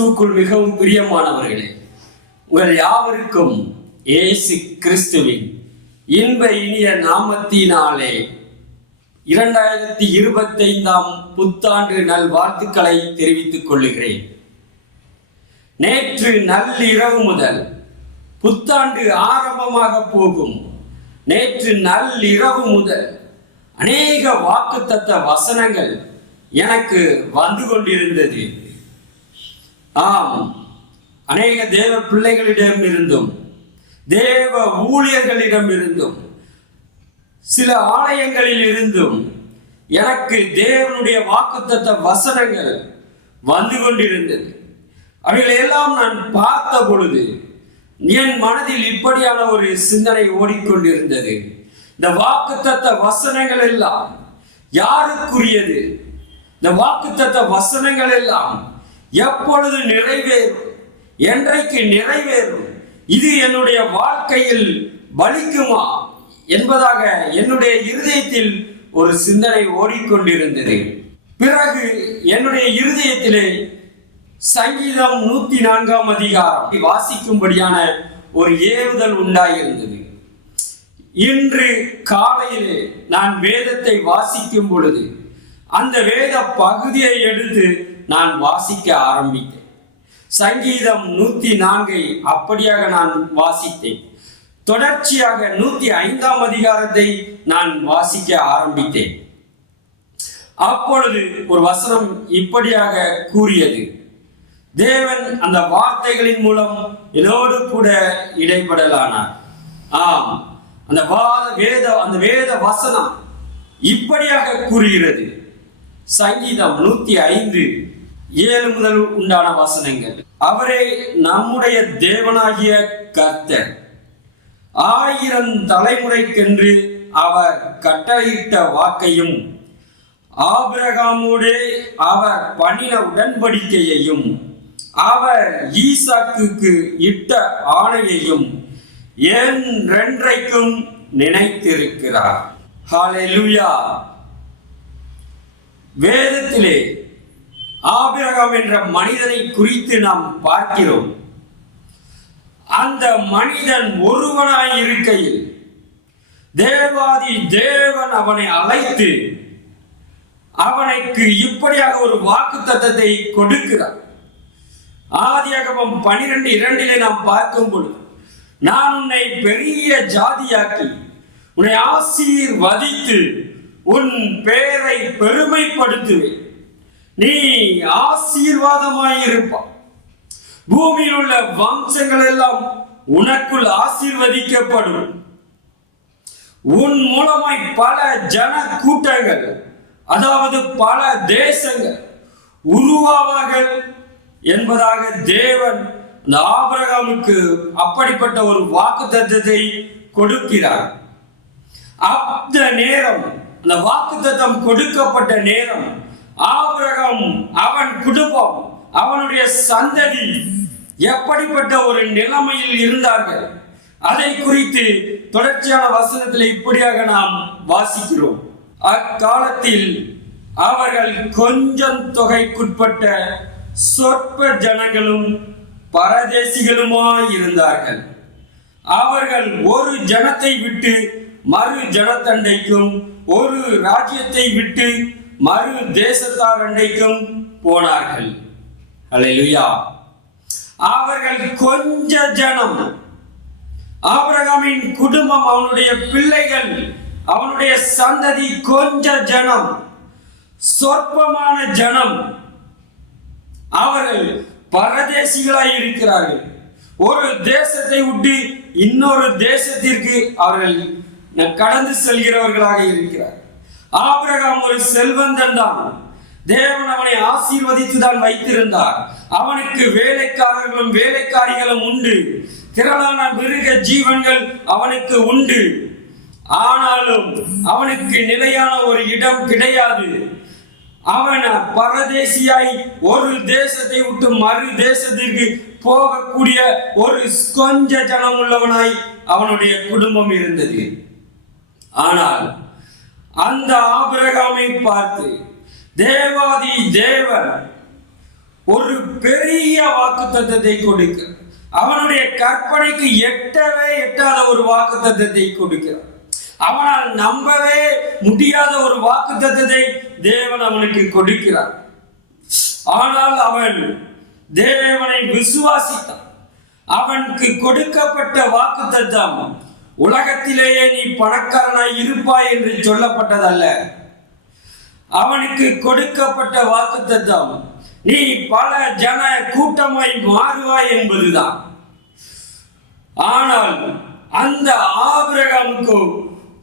கிறிஸ்துவுக்குள் மிகவும் பிரியமானவர்களே, உங்கள் யாவருக்கும் இயேசு கிறிஸ்துவின் இன்ப இனிய நாமத்தினாலே 2025 புத்தாண்டு நல்வாழ்த்துக்களை தெரிவித்துக் கொள்ளுகிறேன். நேற்று நள்ளிரவு முதல் புத்தாண்டு ஆரம்பமாக போகும். நேற்று நள்ளிரவு முதல் அநேக வாக்குத்தத்த வசனங்கள் எனக்கு வந்து கொண்டிருந்தது. ஆம், அநேக தேவ பிள்ளைகளிடம் இருந்தும் தேவ ஊழியர்களிடம் இருந்தும் சில ஆலயங்களில் இருந்தும் எனக்கு தேவனுடைய வாக்குத்தத்த வசனங்கள் வந்து கொண்டிருந்தது. அவைகளை எல்லாம் நான் பார்த்த பொழுது என் மனதில் இப்படியான ஒரு சிந்தனை ஓடிக்கொண்டிருந்தது. இந்த வாக்குத்தத்த வசனங்கள் எல்லாம் யாருக்குரியது? இந்த வாக்குத்தத்த வசனங்கள் எல்லாம் எப்பொழுது நிறைவேறும்? என்றைக்கு நிறைவேறும்? இது என்னுடைய வாழ்க்கையில் பலிக்குமா என்பதாக என்னுடைய இருதயத்தில் ஒரு சிந்தனை ஓடிக்கொண்டிருந்தது. பிறகு என்னுடைய இருதயத்திலே சங்கீதம் 104 அதிகாரம் வாசிக்கும்படியான ஒரு ஏவுதல் உண்டாயிருந்தது. இன்று காலையிலே நான் வேதத்தை வாசிக்கும் பொழுது அந்த வேத பகுதியை எடுத்து நான் வாசிக்க ஆரம்பித்தேன். சங்கீதம் 104 அப்படியாக நான் வாசித்தேன். தொடர்ச்சியாக 105 அதிகாரத்தை நான் வாசிக்க ஆரம்பித்தேன். அப்பொழுது ஒரு வசனம் இப்படியாக கூறியது. தேவன் அந்த வார்த்தைகளின் மூலம் என்னோடு கூட இடைப்படலானார். ஆம், அந்த வேத வசனம் இப்படியாக கூறுகிறது. சங்கீதம் 105 7 முதல் உண்டான வசனங்கள். அவரே நம்முடைய தேவனாகிய கர்த்தர், 1000 தலைமுறைக்கென்று அவர் கட்டளையிட்ட வாக்கையும் ஆபிரகாமோடே அவர் பண்ணின உடன்படிக்கையையும் அவர் ஈசாக்குக்கு இட்ட ஆணையையும் என்றென்றைக்கும் நினைத்திருக்கிறார். ஹல்லேலூயா. வேதத்திலே ஆபிரகாம் என்ற மனிதனை குறித்து நாம் பார்க்கிறோம். அந்த மனிதன் ஒருவனாய் இருக்கையில் தேவாதி தேவன் அவனை அழைத்து அவனுக்கு இப்படியாக ஒரு வாக்குத்தத்தத்தை கொடுக்கிறார். ஆதியாகமம் 12:2 நாம் பார்க்கும் பொழுது, நான் உன்னை பெரிய ஜாதியாக்கி உன்னை ஆசீர்வதித்து உன் பெயரை பெருமைப்படுத்துவேன், நீ ஆசீர்வாதமாயிருப்பாய், பூமியில் உள்ள வம்சங்கள் எல்லாம் உனக்குள் ஆசீர்வதிக்கப்படும், உன் மூலமாய் பல ஜன கூட்டங்கள், அதாவது பல தேசங்கள் உருவாவார்கள் என்பதாக தேவன் அந்த ஆபிரகாமுக்கு அப்படிப்பட்ட ஒரு வாக்குத்தத்தத்தை கொடுக்கிறார். அந்த நேரம், அந்த வாக்குத்தத்தம் கொடுக்கப்பட்ட நேரம், ஆபிரகாம், அவன் குடும்பம், அவனுடைய சந்ததி எப்படிப்பட்ட ஒரு நிலைமையில் இருந்தார்கள், அதை குறித்து தொடர்ச்சியான வசனத்தில் இப்படியாக நாம் வாசிக்கிறோம். அக்காலத்தில் அவர்கள் கொஞ்சம் தொகைக்குட்பட்ட சொற்ப ஜனங்களும் பரதேசிகளுமாய் இருந்தார்கள். அவர்கள் ஒரு ஜனத்தை விட்டு மறு ஜனத்தண்டைக்கும், ஒரு ராஜ்யத்தை விட்டு மறு தேசத்தார் அண்டைக்கும் போனார்கள். ஹல்லேலூயா. அவர்கள் கொஞ்ச ஜனம். ஆபிரகாமின் குடும்பம், அவனுடைய பிள்ளைகள், அவனுடைய சந்ததி கொஞ்ச ஜனம், சொற்பமான ஜனம். அவர்கள் பரதேசிகளாய் இருக்கிறார்கள். ஒரு தேசத்தை விட்டு இன்னொரு தேசத்திற்கு அவர்கள் கடந்து செல்கிறவர்களாக இருக்கிறார். ஆபிரகாம் ஒரு செல்வந்தன் தான். தேவன் அவனை ஆசீர்வதித்து தான் வைத்திருந்தார். அவனுக்கு வேலைக்காரர்களும் வேலைக்காரிகளும் உண்டு, திரளான மிருக ஜீவன்கள் அவனுக்கு உண்டு. ஆனாலும் அவனுக்கு நிலையான ஒரு இடம் கிடையாது. அவன் பரதேசியாய் ஒரு தேசத்தை விட்டு மறு தேசத்திற்கு போகக்கூடிய ஒரு கொஞ்ச ஜனம் உள்ளவனாய் அவனுடைய குடும்பம் இருந்தது. ஆனால் அந்த ஆபிரகாமை பார்த்து தேவாதி தேவன் ஒரு பெரிய வாக்குத்தத்தத்தை கொடுக்கிறார். அவனுடைய கற்பனைக்கு எட்டவே எட்டாத ஒரு வாக்குத்தத்தத்தை கொடுக்கிறார். அவனால் நம்பவே முடியாத ஒரு வாக்குத்தத்தத்தை தேவன் அவனுக்கு கொடுக்கிறார். ஆனால் அவன் தேவனை விசுவாசித்தான். அவனுக்கு கொடுக்கப்பட்ட வாக்குத்தத்தம் உலகத்திலேயே நீ பணக்காரனாய் இருப்பாய் என்று சொல்லப்பட்டதல்ல. அவனுக்கு கொடுக்கப்பட்ட வாக்குத்தத்தம் நீ பல ஜன கூட்டமாய் மாறுவாய் என்பதுதான். ஆனால் அந்த ஆபிரகாமுக்கு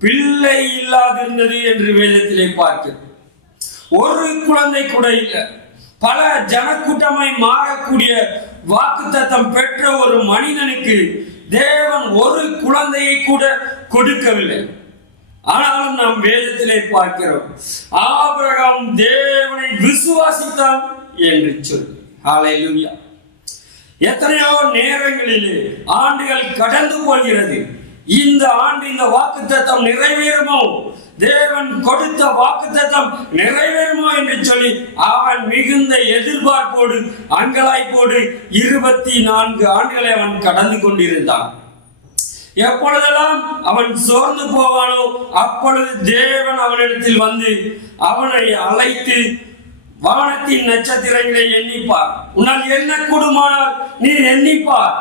பிள்ளை இல்லாதிருந்தது என்று வேதத்திலே பார்க்கிறோம். ஒரு குழந்தை கூட இல்லை. பல ஜனக்கூட்டமாய் மாறக்கூடிய வாக்குத்தத்தம் பெற்ற ஒரு மனிதனுக்கு தேவன் ஒரு குழந்தையை கூட கொடுக்கவில்லை. ஆனாலும் நாம் வேதத்திலே பார்க்கிறோம், ஆபிரகாம் தேவனை விசுவாசித்தான் என்று சொல்லி. ஹல்லேலூயா. எத்தனையோ நேரங்களிலே ஆண்டுகள் கடந்து போகிறது. இந்த ஆண்டு இந்த வாக்குத்தத்தம் நிறைவேறுமோ, தேவன் கொடுத்த வாக்குத்தத்தம் நிறைவேறுமோ என்று சொல்லி அவன் மிகுந்த எதிர்பார்ப்போடு அங்கலாய்ப்போடு 24 ஆண்டுகளை அவன் கடந்து கொண்டிருந்தான். எப்பொழுதெல்லாம் அவன் சோர்ந்து போவானோ அப்பொழுது தேவன் அவனிடத்தில் வந்து அவனை அழைத்து வானத்தின் நட்சத்திரங்களை எண்ணிப்பார், உன்னால் என்ன கூடுமானால் நீ எண்ணிப்பார்,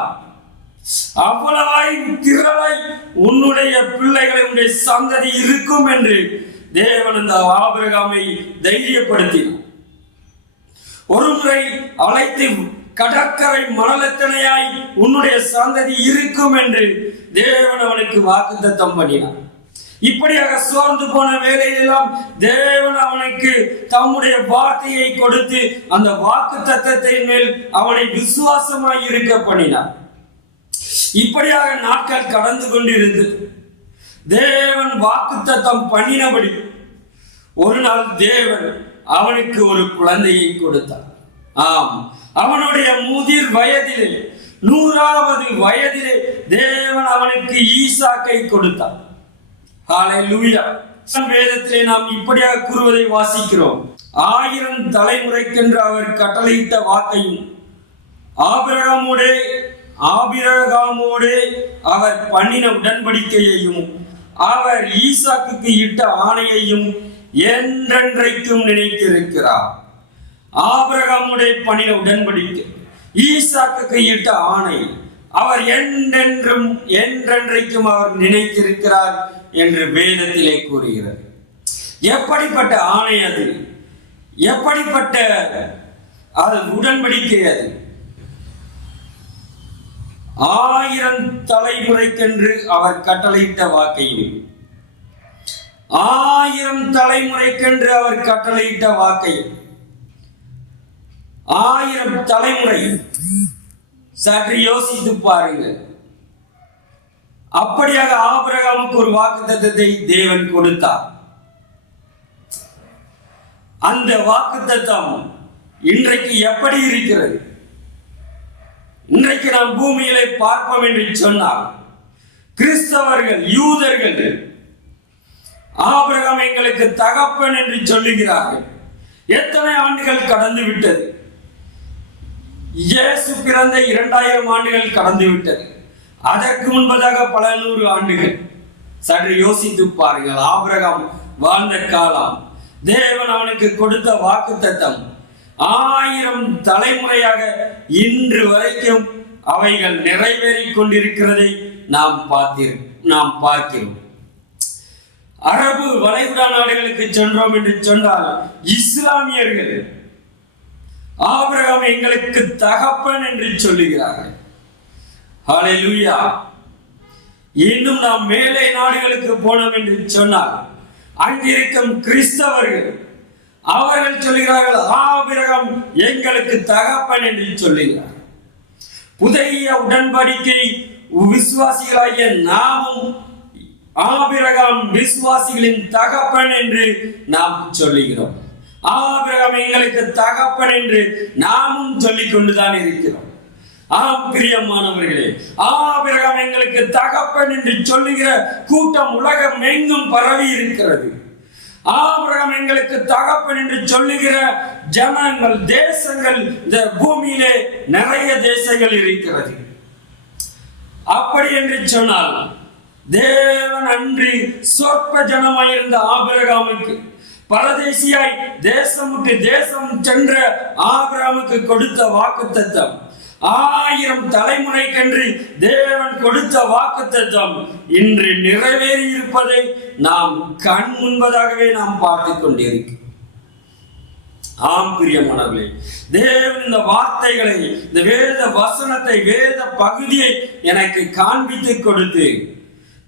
அவ்வளவாய் திரளாய் உன்னுடைய பிள்ளைகளை உன்னுடைய சந்ததி இருக்கும் என்று தேவன் அந்த ஆபிரகாமை தைரியப்படுத்தினார். ஒரு முறை அழைத்து கடற்கரை மணலத்தனையாய் உன்னுடைய சந்ததி இருக்கும் என்று தேவன் அவனுக்கு வாக்குத்தத்தம் பண்ணினார். இப்படியாக சோர்ந்து போன வேலையிலெல்லாம் தேவன் அவனுக்கு தம்முடைய வார்த்தையை கொடுத்து அந்த வாக்குத்தத்தத்தின் மேல் அவனை விசுவாசமாய் இருக்க பண்ணினார். இப்படியாக நாட்கள் கடந்து கொண்டிருந்தது. தேவன் வாக்குத்தத்தம் பண்ணினபடி ஒரு நாள் தேவன் அவனுக்கு ஒரு குழந்தையை கொடுத்தார். ஆம், அவனுடைய முதிர் வயதிலே 100வது வயதிலே தேவன் அவனுக்கு ஈசாக்கை கொடுத்தார். ஹல்லேலூயா. வேதத்திலே நாம் இப்படியாக கூறுவதை வாசிக்கிறோம், 1000 தலைமுறைக்கென்று அவர் கட்டளையிட்ட வாக்கையும் ஆபிரகாமோடு அவர் பண்ணின உடன்படிக்கையையும் அவர் ஈசாக்குக்கு இட்ட ஆணையையும் என்றென்றைக்கும் நினைத்திருக்கிறார். ஆபிரகாமுடைய பண்ணின உடன்படிக்கை, ஈசாக்குக்கு இட்ட ஆணை அவர் என்றென்றைக்கும் அவர் நினைத்திருக்கிறார் என்று வேதத்திலே கூறுகிறது. எப்படிப்பட்ட ஆணை அது, எப்படிப்பட்ட அது உடன்படிக்கை அது. 1000 தலைமுறைக்கென்று அவர் கட்டளையிட்ட வாக்கையும் 1000 தலைமுறைக்கென்று அவர் கட்டளையிட்ட வாக்கையும் 1000 தலைமுறை. சற்று யோசித்து பாருங்கள். அப்படியாக ஆபிரகாமுக்கு ஒரு வாக்குத்தத்தத்தை தேவன் கொடுத்தார். அந்த வாக்குத்தத்தம் இன்றைக்கு எப்படி இருக்கிறது? இன்றைக்கு நாம் பூமியிலே பார்ப்போம் என்று சொன்னால் கிறிஸ்தவர்கள், யூதர்கள் ஆபிரகாம் எங்களுக்கு தகப்பன் என்று சொல்லுகிறார்கள். எத்தனை ஆண்டுகள் கடந்து விட்டது? இயேசு பிறந்த 2000 ஆண்டுகள் கடந்து விட்டது. அதற்கு முன்பதாக பல 100 ஆண்டுகள். சற்று யோசித்து பாருங்கள். ஆபிரகாம் வாழ்ந்த காலம், தேவன் அவனுக்கு கொடுத்த வாக்குத்தத்தம் 1000 தலைமுறையாக இன்று வரைக்கும் அவைகள் நிறைவேறிக் கொண்டிருக்கிறதை நாம் பார்க்கிறோம். அரபு வளைகுடா நாடுகளுக்கு சென்றோம் என்று சொன்னால் இஸ்லாமியர்கள் ஆபிரகாம் எங்களுக்கு தகப்பன் என்று சொல்லுகிறார்கள். ஹல்லேலூயா. இன்னும் நாம் மேலை நாடுகளுக்கு போனோம் என்று சொன்னால் அங்கிருக்கும் கிறிஸ்தவர்கள் அவர்கள் சொல்லுகிறார்கள் ஆபிரகாம் எங்களுக்கு தகப்பன் என்று சொல்லுகிறார். புதிய உடன்படிக்கை விசுவாசிகளாகிய நாமும் ஆபிரகாம் விசுவாசிகளின் தகப்பன் என்று நாம் சொல்லுகிறோம். ஆபிரகாம் எங்களுக்கு தகப்பன் என்று நாமும் சொல்லிக் கொண்டுதான் இருக்கிறோம். ஆம் பிரியமானவர்களே, ஆபிரகாம் எங்களுக்கு தகப்பன் என்று சொல்லுகிற கூட்டம் உலகம் எங்கும் பரவி இருக்கிறது. ஆபிரகாம் எங்களுக்கு தகப்பன் என்று சொல்லுகிற ஜனங்கள், தேசங்கள், இந்த பூமியிலே நிறைய தேசங்கள் இருக்கிறது. அப்படி என்று சொன்னால் தேவன் அன்றி சொற்ப ஜனமாயிருந்த ஆபிரகாமுக்கு, பரதேசியாய் தேசம் விட்டு தேசம் சென்ற ஆபிரகாமுக்கு கொடுத்த வாக்குத்தத்தம், 1000 தலைமுறைக்கென்று தேவன் கொடுத்த வாக்குத்தத்தம் இன்று நிறைவேறி இருப்பதை நாம் கண் முன்பதாகவே நாம் பார்த்து கொண்டிருக்கிறோம். ஆம் பிரியமானவர்களே, தேவன் இந்த வார்த்தைகளை, இந்த வேத வசனத்தை, வேத பகுதியை எனக்கு காண்பித்து கொடுத்து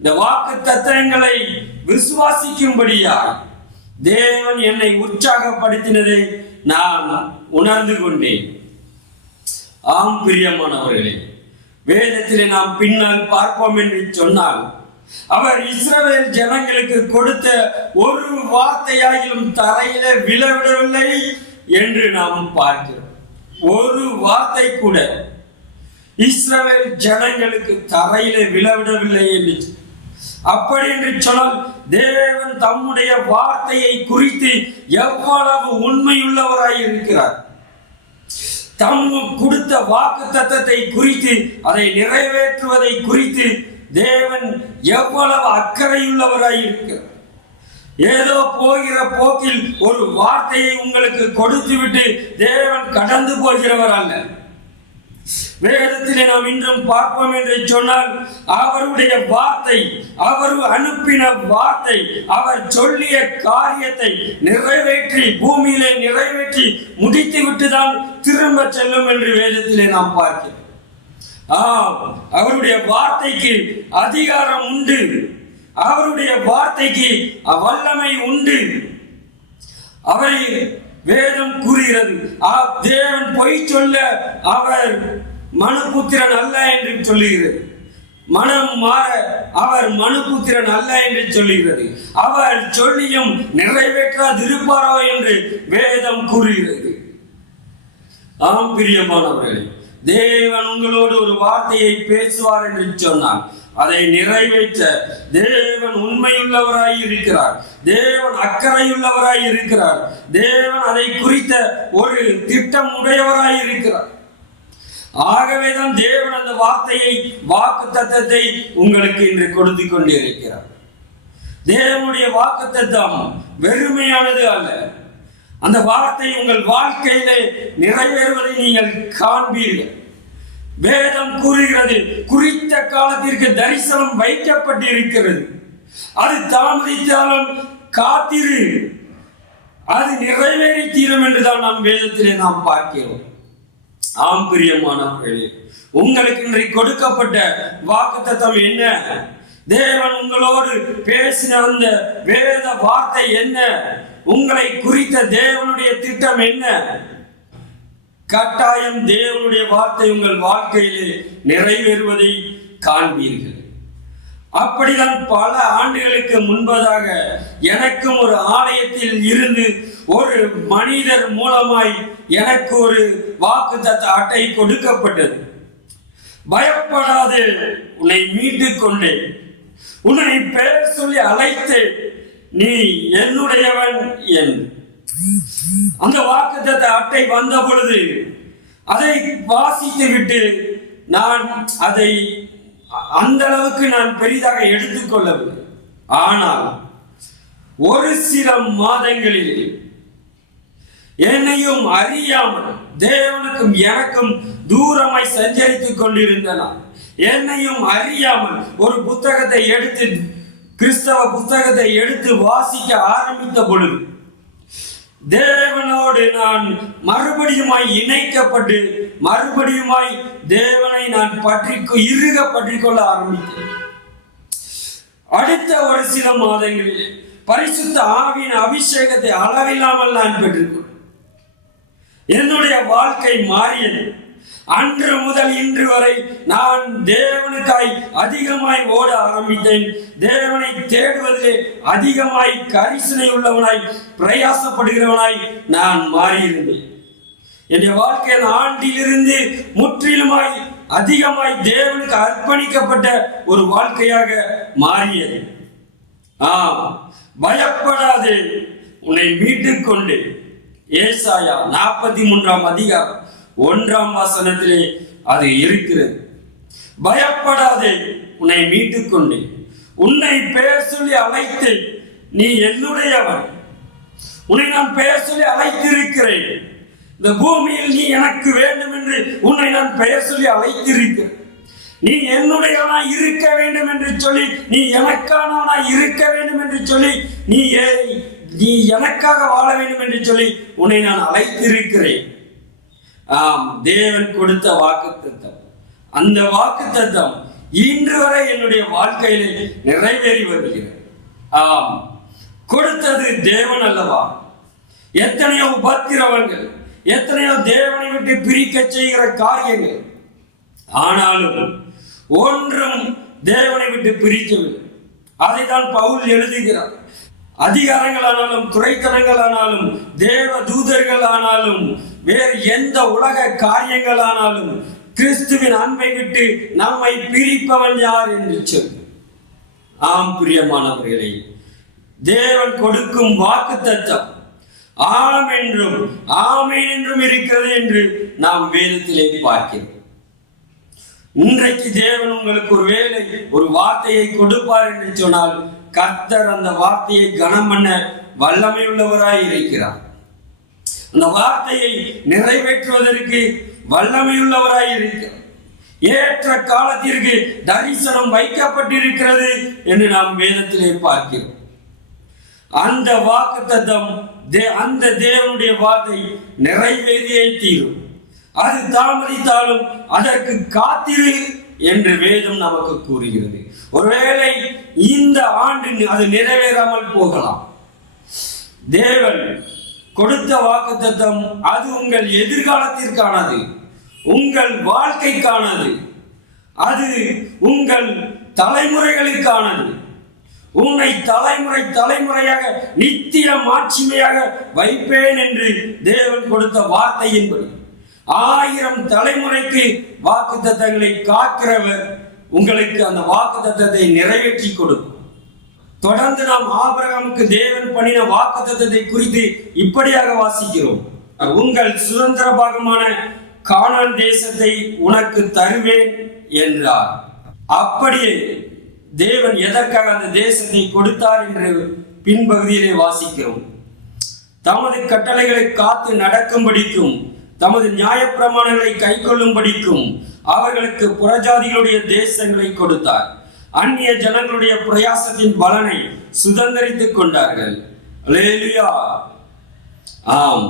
இந்த வாக்குத்தத்தங்களை விசுவாசிக்கும்படியாய் தேவன் என்னை உற்சாகப்படுத்தினதை நான் உணர்ந்து கொண்டேன். ஆம் பிரியமானவர்களே, வேதத்திலே நாம் பின்னால் பார்ப்போம் என்று சொன்னால், அவர் இஸ்ரவேல் ஜனங்களுக்கு கொடுத்த ஒரு வார்த்தையாயிலும் தரையிலே விழவிடவில்லை என்று நாம் பார்க்கிறோம். ஒரு வார்த்தை கூட இஸ்ரவேல் ஜனங்களுக்கு தரையிலே விழவிடவில்லை என்று. அப்படி என்று சொன்னால் தேவன் தம்முடைய வார்த்தையை குறித்து எவ்வளவு உண்மையுள்ளவராய் இருக்கிறார். தம் கொடுத்த வாக்குத்தத்தத்தை குறித்து, அதை நிறைவேற்றுவதை குறித்து தேவன் எவ்வளவு அக்கறையுள்ளவராய் இருக்கிறார். ஏதோ போகிற போக்கில் ஒரு வார்த்தையை உங்களுக்கு கொடுத்து விட்டு தேவன் கடந்து போகிறவர் அல்ல. வேதத்திலே நாம் இன்றும் பார்ப்போம் என்று சொன்னால், அவருடைய வார்த்தை, அவர் அனுப்பின வார்த்தை, அவர் சொல்லிய காரியத்தை நிறைவேற்றி, பூமியிலே நிறைவேற்றி முடித்து விட்டுதான் திரும்ப செல்லும் என்று வேதத்திலே நாம் பார்க்கிறோம். அவருடைய வார்த்தைக்கு அதிகாரம் உண்டு, அவருடைய வார்த்தைக்கு வல்லமை உண்டு. அவரை வேதம் கூறுகிறது, தேவன் பொய் சொல்ல அவர் மனுபுத்திரன் அல்ல என்று சொல்லுகிறது. மனம் மாற அவர் மனுபுத்திரன் அல்ல என்று சொல்லுகிறது. அவர் சொல்லியும் நிறைவேற்றாதிருப்பாரோ என்று வேதம் கூறுகிறது. ஆம் பிரியமானவர்களே, தேவன் உங்களோடு ஒரு வார்த்தையை பேசுவார் என்று சொன்னார், அதை நிறைவேற்ற தேவன் உண்மையுள்ளவராய் இருக்கிறார். தேவன் அக்கறையுள்ளவராய் இருக்கிறார். தேவன் அதை குறித்த ஒரு திட்டம் உடையவராய் இருக்கிறார். ஆகவேதான் தேவன் அந்த வார்த்தையை, வாக்குத்தத்தத்தை உங்களுக்கு இன்று கொடுத்து கொண்டிருக்கிறார். தேவனுடைய வாக்குத்தத்தம் வெறுமையானது அல்ல. அந்த வார்த்தை உங்கள் வாழ்க்கையிலே நிறைவேறுவதை நீங்கள் காண்பீர்கள். வேதம் கூறுகிறது, குறித்த காலத்திற்கு தரிசனம் வைக்கப்பட்டிருக்கிறது. அது தாமதித்தாலும் காத்திரு, அது நிறைவேறி தீரும் என்றுதான் நாம் வேதத்திலே நாம் பார்க்கிறோம். ஆம் பிரியமானவர்களே, உங்களுக்கு இன்றைக்கு கொடுக்கப்பட்ட வாக்குத்தத்தம் என்ன? தேவன் உங்களோடு பேசின அந்த வேத வார்த்தை என்ன? உங்களை குறித்த தேவனுடைய திட்டம் என்ன? கட்டாயம் தேவனுடைய வார்த்தை உங்கள் வாழ்க்கையிலே நிறைவேறுவதை காண்பீர்கள். அப்படிதான் பல ஆண்டுகளுக்கு முன்பதாக எனக்கும் ஒரு ஆலயத்தில் இருந்து ஒரு மனிதர் மூலமாய் எனக்கு ஒரு வாக்குத்தத்த அட்டை கொடுக்கப்பட்டது. பயப்படாதே, உன்னை மீட்டுக் கொண்டேன், உன்னை பெயர் சொல்லி அழைத்தேன், நீ என்னுடையவன் என்று. அந்த வாக்குத்தத்த அட்டை வந்த பொழுது அதை வாசித்து விட்டு நான் அதை அந்த அளவுக்கு நான் பெரிதாக எடுத்துக்கொள்ளவில்லை. ஆனால் ஒரு சில மாதங்களில் என்னையும் அறியாமல் தேவனுக்கும் எனக்கும் தூரமாய் சஞ்சரித்துக் கொண்டிருந்தன. என்னையும் அறியாமல் ஒரு புத்தகத்தை எடுத்து, கிறிஸ்தவ புத்தகத்தை எடுத்து வாசிக்க ஆரம்பித்த பொழுது தேவனோடு நான் மறுபடியுமாய் இணைக்கப்பட்டு மறுபடியுமாய் தேவனை நான் இறுக பற்றிக்கொள்ள ஆரம்பித்தேன். அடுத்த ஒரு சில மாதங்களில் பரிசுத்த ஆவியின் அபிஷேகத்தை அளவில்லாமல் நான் பெற்றுக்கொண்டேன். என்னுடைய வாழ்க்கை மாறியது. அன்று முதல் இன்று வரை நான் தேவனுக்காய் அதிகமாய் ஓட ஆரம்பித்தேன். தேவனை தேடுவதிலே அதிகமாய் கரிசனை உள்ளவனாய், பிரயாசப்படுகிறவனாய் நான் மாறியிருந்தேன். என்னுடைய வாழ்க்கையின் ஆண்டிலிருந்து முற்றிலுமாய் அதிகமாய் தேவனுக்கு அர்ப்பணிக்கப்பட்ட ஒரு வாழ்க்கையாக மாறியது. பயப்படாதே, உன்னை மீட்டுக் கொண்டு ஏசாயா 43 அதிகாரம் 1 அது இருக்கிறது. பயப்படாதே, உன்னை மீட்டுக் கொண்டேன், உன்னை பெயர் சொல்லி அழைத்து நீ என்னுடையவன், உன்னை நான் பெயர் சொல்லி அழைத்திருக்கிறேன், இந்த பூமியில் நீ எனக்கு வேண்டும் என்று உன்னை நான் பெயர் சொல்லி அழைத்திருக்கிறேன், நீ என்னுடையவனாய் இருக்க வேண்டும் என்று சொல்லி, நீ எனக்கானவனாய் இருக்க வேண்டும் என்று சொல்லி, நீ எனக்காக வாழ வேண்டும் என்று சொல்லி உன்னை நான் அழைத்திருக்கிறேன். ஆம், தேவன் கொடுத்த வாக்குத்தத்தம், அந்த வாக்குத்தத்தம் இன்று வரை என்னுடைய வாழ்க்கையிலே நிறைவேறி வருகிறது. ஆம், கொடுத்தது தேவன் அல்லவா? எத்தனையோ உபத்திரவங்கள், எத்தனையோ தேவனை விட்டு பிரிக்க செய்கிற காரியங்கள், ஆனாலும் ஒன்றும் தேவனை விட்டு பிரிக்கவில்லை. அதைத்தான் பவுல் எழுதுகிறார். அதிகாரங்களானாலும் துறைத்தனங்களானாலும் தேவ தூதர்களானாலும் வேறு எந்த உலக காரியங்களானாலும் கிறிஸ்துவின் அன்பை விட்டு நம்மை பிரிப்பவன் யார் என்று சொல்லி. ஆம் பிரியமானவர்களே, தேவன் கொடுக்கும் வாக்குத்தத்தம் ஆம் என்றும் ஆமேன் என்றும் இருக்கிறது என்று நாம் வேதத்திலே பார்க்கிறோம். இன்றைக்கு தேவன் உங்களுக்கு ஒரு வேளை ஒரு வார்த்தையை கொடுப்பார் என்று சொன்னால், கர்த்தர் அந்த வார்த்தையை கனம் பண்ண வல்லமை உள்ளவராய் இருக்கிறார். அந்த வார்த்தையை நிறைவேற்றுவதற்கு வல்லமை உள்ளவராய் இருக்கிறார். ஏற்ற காலத்திற்கு தரிசனம் வைக்கப்பட்டிருக்கிறது என்று நாம் வேதத்திலே பார்க்கிறோம். அந்த வாக்குத்தத்தம், அந்த தேவனுடைய வார்த்தை நிறைவேறியே தீரும். அது தாமதித்தாலும் அதற்கு காத்திரு என்று வேதம் நமக்கு கூறுகிறது. ஒருவேளை இந்த ஆண்டு அது நிறைவேறாமல் போகலாம். தேவன் கொடுத்த வாக்குத்தத்தம் அது உங்கள் எதிர்காலத்திற்கானது, உங்கள் வாழ்க்கைக்கானது, அது உங்கள் தலைமுறைகளுக்கானது. உன்னை தலைமுறையாக நித்திய மாட்சிமையாக வைப்பேன் என்று தேவன் கொடுத்த வார்த்தையின்படி 1000 தலைமுறைக்கு வாக்குத்தத்தங்களை காக்கிறவர் உங்களுக்கு அந்த வாக்குத்தத்தத்தை நிறைவேற்றி கொடுக்கும். தொடர்ந்து நாம் ஆபிரகாமுக்கு தேவன் பண்ணின வாக்குத்தத்தத்தை குறித்து இப்படியாக வாசிக்கிறோம். உங்கள் சுதந்திர பாகமான கானான் தேசத்தை உனக்கு தருவேன் என்றார். அப்படியே தேவன் எதற்காக அந்த தேசத்தை கொடுத்தார் என்று பின்பகுதியிலே வாசிக்கிறோம். தமது கட்டளைகளை காத்து நடக்கும்படிக்கும், தமது நியாயப்பிரமாணங்களை கை கொள்ளும்படிக்கும் அவர்களுக்கு புறஜாதிகளுடைய தேசங்களை கொடுத்தார். அந்நிய ஜனங்களுடைய பிரயாசத்தின் பலனை சுதந்தரித்துக் கொண்டார்கள். அல்லேலூயா. ஆம்,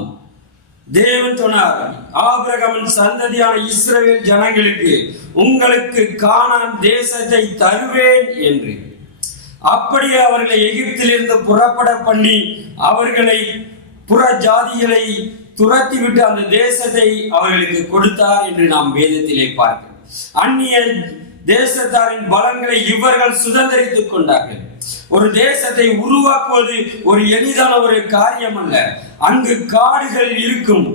தேவன் சொன்னார், ஆபிரகாமின் சந்ததியான இஸ்ரவேல் ஜனங்களுக்கு உங்களுக்கு கானான் தேசத்தை தருவேன் என்று. அப்படியே அவர்களை எகிப்திலிருந்து புறப்பட பண்ணி அவர்களை புற ஜாதிகளை துரத்திவிட்டு அந்த தேசத்தை அவர்களுக்கு கொடுத்தார் என்று நாம் வேதத்திலே பார்க்கிறோம். அந்நிய தேசத்தாரின் பலன்களை இவர்கள் சுதந்தரித்துக் கொண்டார்கள். ஒரு தேசத்தை உருவாக்குவது ஒரு எளிதான ஒரு காரியம் அல்ல. அங்கு காடுகள் இருக்கும்,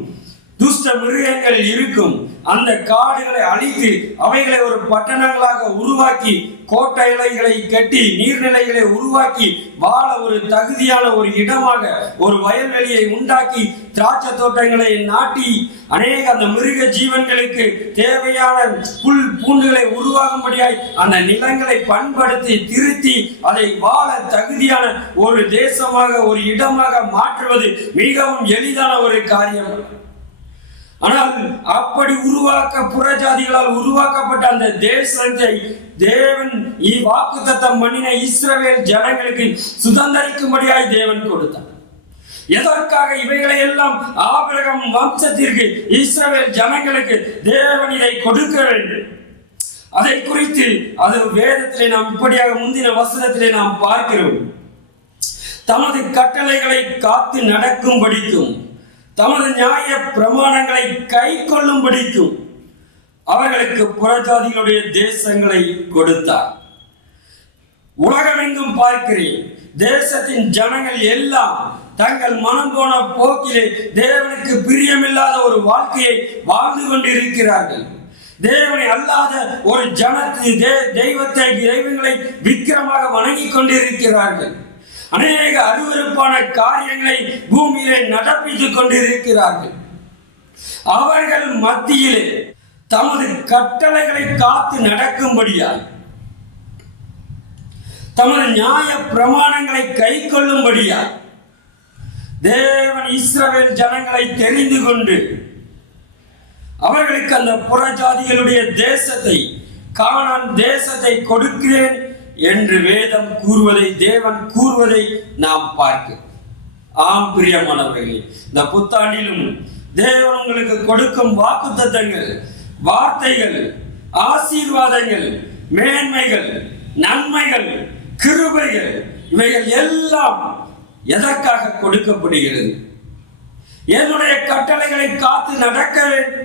துஷ்ட மிருகங்கள் இருக்கும். அந்த காடுகளை அழித்து அவைகளை ஒரு பட்டணங்களாக உருவாக்கி, கோட்டைகளை கட்டி, நீர்நிலைகளை உருவாக்கி வாழ ஒரு தகுதியான ஒரு இடமாக ஒரு வயல்வெளியை உண்டாக்கி, திராட்சை தோட்டங்களை நாட்டி, அநேக அந்த மிருக ஜீவன்களுக்கு தேவையான புல் பூண்டுகளை உருவாகும்படியாய் அந்த நிலங்களை பண்படுத்தி திருத்தி அதை வாழ தகுதியான ஒரு தேசமாக ஒரு இடமாக மாற்றுவது மிகவும் எளிதான ஒரு காரியம். ஆனால் அப்படி புறஜாதிகளால் உருவாக்கப்பட்ட அந்த தேசத்தை தேவன் வாக்குத்தத்தம் பண்ணின இஸ்ரவேல் ஜனங்களுக்கு சுதந்தரிக்கும்படியாய் தேவன் கொடுத்தார். எதற்காக இவைகளை எல்லாம் ஆபிரகாம் வம்சத்திற்கு, இஸ்ரவேல் ஜனங்களுக்கு தேவன் இதை கொடுக்க வேண்டும்? அதை குறித்து அது வேதத்திலே நாம் இப்படியாக முந்தின வசனத்திலே நாம் பார்க்கிறோம். தமது கட்டளைகளை காத்து நடக்கும்படிக்கும், தமது நியாய பிரமாணங்களை கை கொள்ளும்படிக்கும் அவர்களுக்கு புறஜாதிகளுடைய தேசங்களை கொடுத்தார். உலகமெங்கும் பார்க்கிறேன், தேசத்தின் ஜனங்கள் எல்லாம் தங்கள் மனம் போன போக்கிலே தேவனுக்கு பிரியமில்லாத ஒரு வாழ்க்கையை வாழ்ந்து கொண்டிருக்கிறார்கள். தேவனை அல்லாத ஒரு தெய்வங்களை விக்கிரமாக வணங்கி கொண்டிருக்கிறார்கள். அநேக அருவருப்பான காரியங்களை பூமியிலே நடப்பித்துக் கொண்டிருக்கிறார்கள். அவர்கள் மத்தியிலே தமது கட்டளைகளை காத்து நடக்கும்படியாய், தமது நியாய பிரமாணங்களை கை கொள்ளும்படியாய் தேவன் இஸ்ரவேல் ஜனங்களை தெரிந்து கொண்டு அவர்களுக்கு அந்த புறஜாதிகளுடைய தேசத்தை, கானான் தேசத்தை கொடுக்கிறேன் என்று வேதம் கூறுவதை, தேவன் கூறுவதை நாம் பார்க்கிறோம். ஆம் பிரியமானவர்களே, இந்த புத்தாண்டிலும் தேவன் உங்களுக்கு கொடுக்கும் வாக்குத்தத்தங்கள், வார்த்தைகள், ஆசீர்வாதங்கள், மேன்மைகள், நன்மைகள், கிருபைகள், இவைகள் எல்லாம் எதற்காக கொடுக்கப்படுகிறது? என்னுடைய கட்டளைகளை காத்து நடக்க வேண்டும்,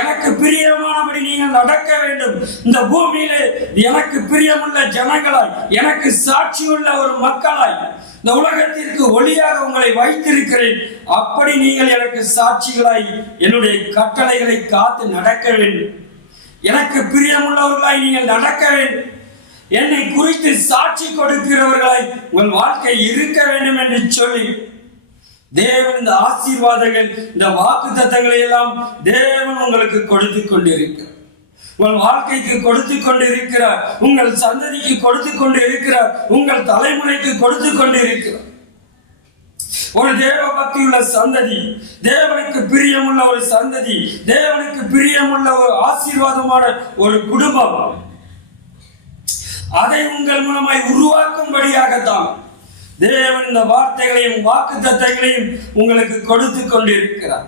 எனக்கு பிரியமானபடி நீங்கள் நடக்க வேண்டும். இந்த பூமியிலே எனக்கு பிரியமுள்ள ஜனங்களாய், எனக்கு சாட்சியுள்ள ஒரு மக்களாய், இந்த உலகத்திற்கு ஒளியாக உங்களை வைத்திருக்கிறேன். அப்படி நீங்கள் எனக்கு சாட்சிகளாய் என்னுடைய கட்டளைகளை காத்து நடக்க வேண்டும். எனக்கு பிரியமுள்ளவர்களாய் நீங்கள் நடக்க வேண்டும். என்னை குறித்து சாட்சி கொடுக்கிறவர்களாய் உங்கள் வாழ்க்கை இருக்க வேண்டும் என்று சொல்லி தேவன் இந்த ஆசீர்வாதங்கள், இந்த வாக்குத்தத்தங்களை எல்லாம் தேவன் உங்களுக்கு கொடுத்து கொண்டிருக்கிறார். உங்கள் வாழ்க்கைக்கு கொடுத்து கொண்டிருக்கிறார், உங்கள் சந்ததிக்கு கொடுத்து கொண்டு இருக்கிறார், உங்கள் தலைமுறைக்கு கொடுத்து கொண்டு இருக்கிறார். ஒரு தேவ பக்தியுள்ள சந்ததி, தேவனுக்கு பிரியமுள்ள ஒரு சந்ததி, தேவனுக்கு பிரியமுள்ள ஒரு ஆசீர்வாதமான ஒரு குடும்பம், அதை உங்கள் மூலமாய் உருவாக்கும்படியாகத்தான் தேவன் இந்த வார்த்தைகளையும் வாக்குத்தத்தங்களையும் உங்களுக்கு கொடுத்து கொண்டிருக்கிறார்.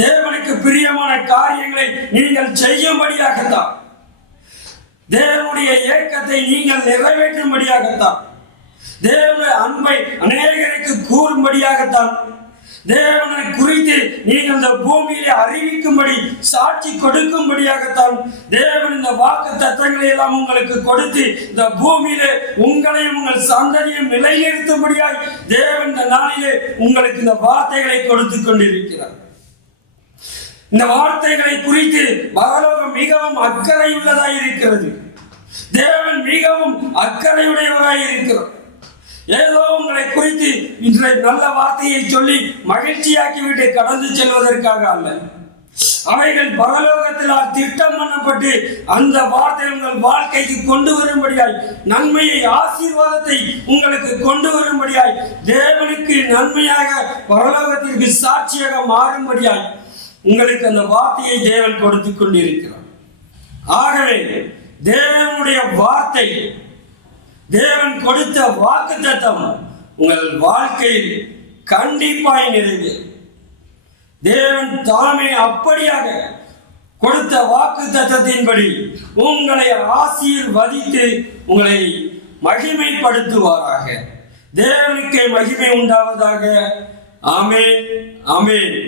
தேவனுக்கு பிரியமான காரியங்களை நீங்கள் செய்யும்படியாகத்தான், தேவனுடைய ஏக்கத்தை நீங்கள் நிறைவேற்றும்படியாகத்தான், தேவனுடைய அன்பை அநேகருக்கு கூறும்படியாகத்தான், தேவனை குறித்து நீங்கள் இந்த பூமியிலே அறிவிக்கும்படி, சாட்சி கொடுக்கும்படியாகத்தான் தேவன் இந்த வாக்கு தத்தங்களை எல்லாம் உங்களுக்கு கொடுத்து இந்த பூமியிலே உங்களையும் உங்கள் சந்ததியும் நிலைநிறுத்தும்படியாய் தேவன் இந்த நாளிலே உங்களுக்கு இந்த வார்த்தைகளை கொடுத்து கொண்டிருக்கிறார். இந்த வார்த்தைகளை குறித்து பரலோகம் மிகவும் அக்கறையுள்ளதாய் இருக்கிறது. தேவன் மிகவும் அக்கறையுடையவராய் இருக்கிறார். ஏதோ உங்களை குறித்து இன்றைய நல்ல வார்த்தையை சொல்லி மகிழ்ச்சியாக்கிவிட்டு கடந்து செல்வதற்காக அல்ல. அவைகள் பரலோகத்தினால் திட்டம் பண்ணப்பட்டு அந்த வார்த்தை உங்கள் வாழ்க்கைக்கு கொண்டு வரும்படியாய், நன்மையை, ஆசீர்வாதத்தை உங்களுக்கு கொண்டு வரும்படியாய், தேவனுக்கு நன்மையாக பரலோகத்திற்கு சாட்சியாக மாறும்படியாய் உங்களுக்கு அந்த வார்த்தையை தேவன் கொடுத்து கொண்டிருக்கிறார். ஆகவே தேவனுடைய வார்த்தை, தேவன் கொடுத்த வாக்குத்தத்தம் உங்கள் வாழ்க்கையில் கண்டிப்பாய் நிறைவேறும். தேவன் தாமே அப்படியாக கொடுத்த வாக்குத்தத்தத்தின்படி உங்களை ஆசீர்வதித்து உங்களை மகிமைப்படுத்துவாராக. தேவனுக்கே மகிமை உண்டாவதாக. ஆமென், ஆமென்.